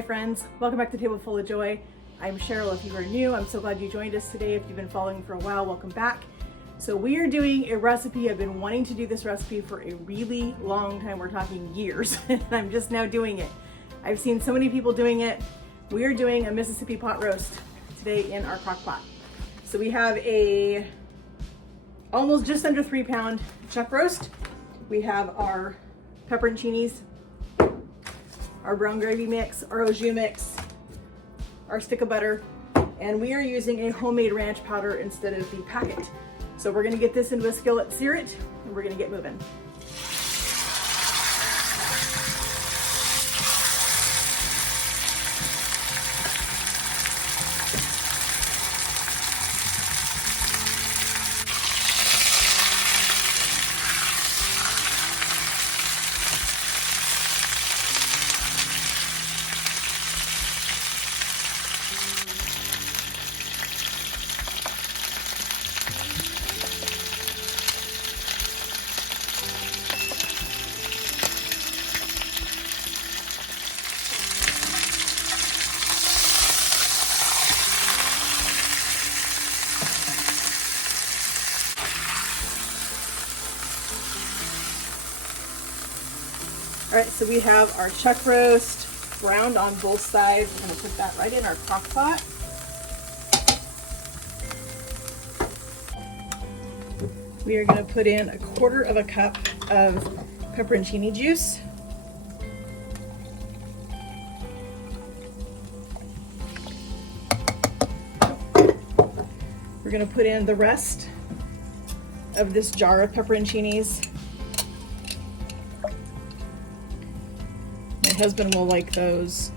Hi friends, welcome back to Table Full of Joy. I'm Cheryl. If you are new, I'm so glad you joined us today. If you've been following for a while, welcome back. So we are doing a recipe. I've been wanting to do this recipe for a really long time. We're talking years, and I'm just now doing it. I've seen so many people doing it. We are doing a Mississippi pot roast today in our crock pot. So we have a almost just under 3 pound chuck roast. We have our pepperoncinis, our brown gravy mix, our au jus mix, our stick of butter, and we are using a homemade ranch powder instead of the packet. So we're gonna get this into a skillet, sear it, and we're gonna get moving. All right, so we have our chuck roast browned on both sides. We're gonna put that right in our crock pot. We are gonna put in 1/4 cup of pepperoncini juice. We're gonna put in the rest of this jar of pepperoncinis. My husband will like those.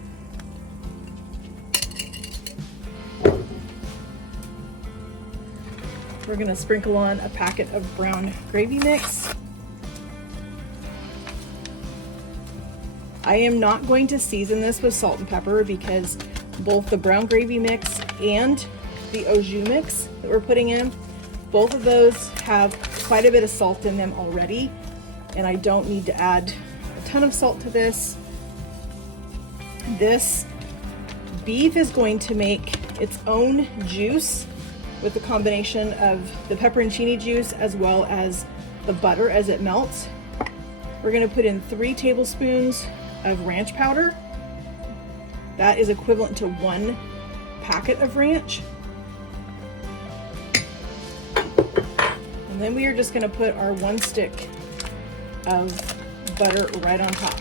We're gonna sprinkle on a packet of brown gravy mix. I am not going to season this with salt and pepper because both the brown gravy mix and the au jus mix that we're putting in, both of those have quite a bit of salt in them already, and I don't need to add a ton of salt to this. This beef is going to make its own juice with the combination of the pepperoncini juice as well as the butter as it melts. We're gonna put in 3 tablespoons of ranch powder. That is equivalent to 1 packet of ranch. And then we are just gonna put our 1 stick of butter right on top.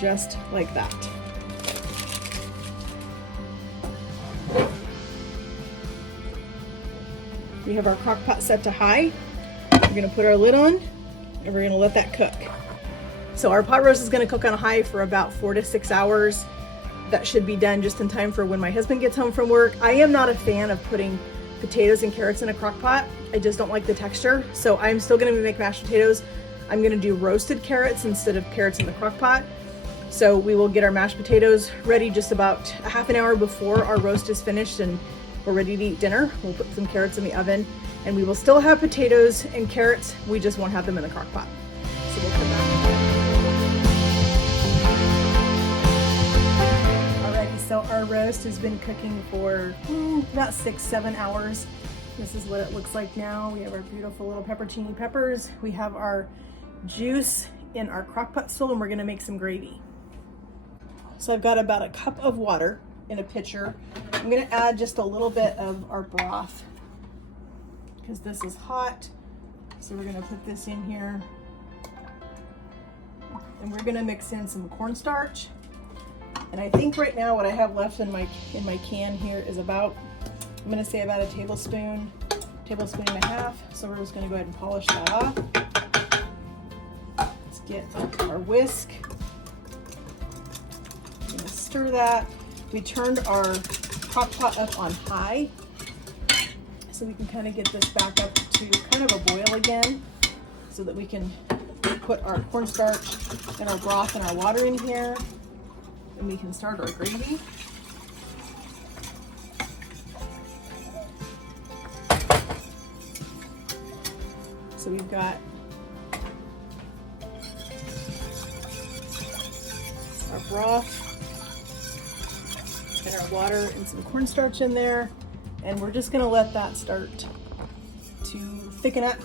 Just like that. We have our crock pot set to high. We're gonna put our lid on and we're gonna let that cook. So our pot roast is gonna cook on high for about 4 to 6 hours. That should be done just in time for when my husband gets home from work. I am not a fan of putting potatoes and carrots in a crock pot. I just don't like the texture. So I'm still gonna make mashed potatoes. I'm gonna do roasted carrots instead of carrots in the crock pot. So we will get our mashed potatoes ready just about a half an hour before our roast is finished and we're ready to eat dinner. We'll put some carrots in the oven and we will still have potatoes and carrots. We just won't have them in the crock pot. So we'll come back. Alrighty, so our roast has been cooking for about 6-7 hours. This is what it looks like now. We have our beautiful little pepperoncini peppers. We have our juice in our crock pot still, and we're gonna make some gravy. So I've got about 1 cup of water in a pitcher. I'm gonna add just a little bit of our broth because this is hot. So we're gonna put this in here. And we're gonna mix in some cornstarch. And I think right now what I have left in my can here is about, I'm gonna say about a tablespoon and a half. So we're just gonna go ahead and polish that off. Let's get our whisk. Stir that. We turned our crock pot up on high so we can kind of get this back up to kind of a boil again so that we can put our cornstarch and our broth and our water in here and we can start our gravy. So we've got our broth and our water and some cornstarch in there. And we're just gonna let that start to thicken up.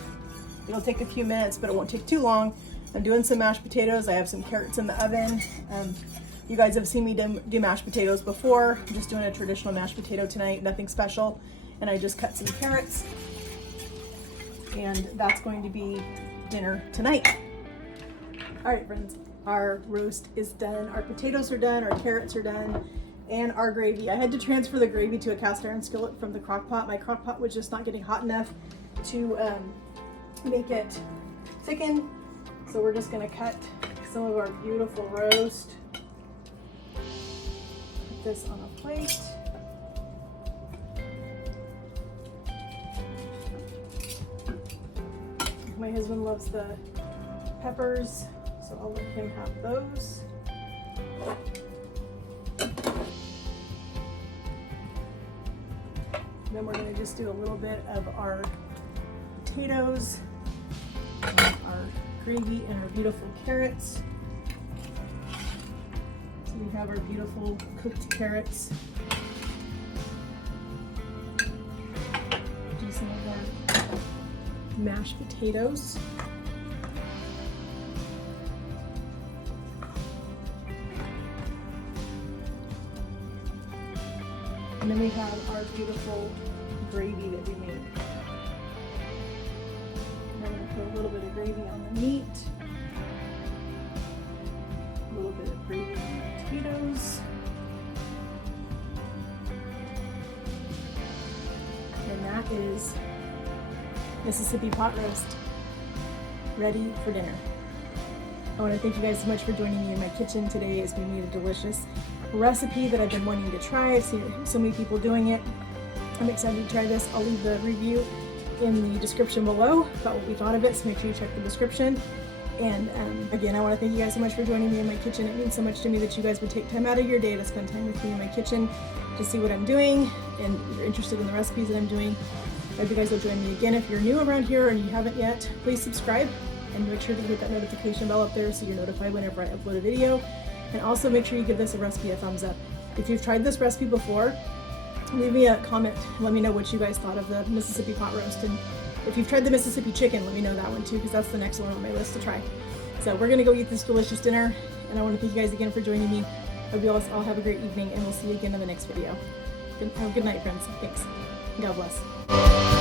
It'll take a few minutes, but it won't take too long. I'm doing some mashed potatoes. I have some carrots in the oven. You guys have seen me do mashed potatoes before. I'm just doing a traditional mashed potato tonight, nothing special. And I just cut some carrots. And that's going to be dinner tonight. All right, friends, our roast is done. Our potatoes are done, our carrots are done, and our gravy. I had to transfer the gravy to a cast iron skillet from the crock pot. My crock pot was just not getting hot enough to make it thicken. So we're just gonna cut some of our beautiful roast. Put this on a plate. My husband loves the peppers, so I'll let him have those. Then we're gonna just do a little bit of our potatoes, our gravy, and our beautiful carrots. So we have our beautiful cooked carrots. Do some of our mashed potatoes. And then we have our beautiful gravy that we made. And I'm going to put a little bit of gravy on the meat, a little bit of gravy on the potatoes, and that is Mississippi pot roast ready for dinner. I want to thank you guys so much for joining me in my kitchen today as we made a delicious recipe that I've been wanting to try. I've seen so many people doing it. I'm excited to try this. I'll leave the review in the description below about what we thought of it, so make sure you check the description. And again, I want to thank you guys so much for joining me in my kitchen. It means so much to me that you guys would take time out of your day to spend time with me in my kitchen to see what I'm doing, and you're interested in the recipes that I'm doing. I hope you guys will join me again. If you're new around here and you haven't yet, please subscribe and make sure to hit that notification bell up there so you're notified whenever I upload a video. And also make sure you give this a recipe a thumbs up. If you've tried this recipe before, leave me a comment. Let me know what you guys thought of the Mississippi pot roast. And if you've tried the Mississippi chicken, let me know that one too, because that's the next one on my list to try. So we're gonna go eat this delicious dinner. And I wanna thank you guys again for joining me. I hope you all have a great evening, and we'll see you again in the next video. Have a good night, friends. Thanks. God bless.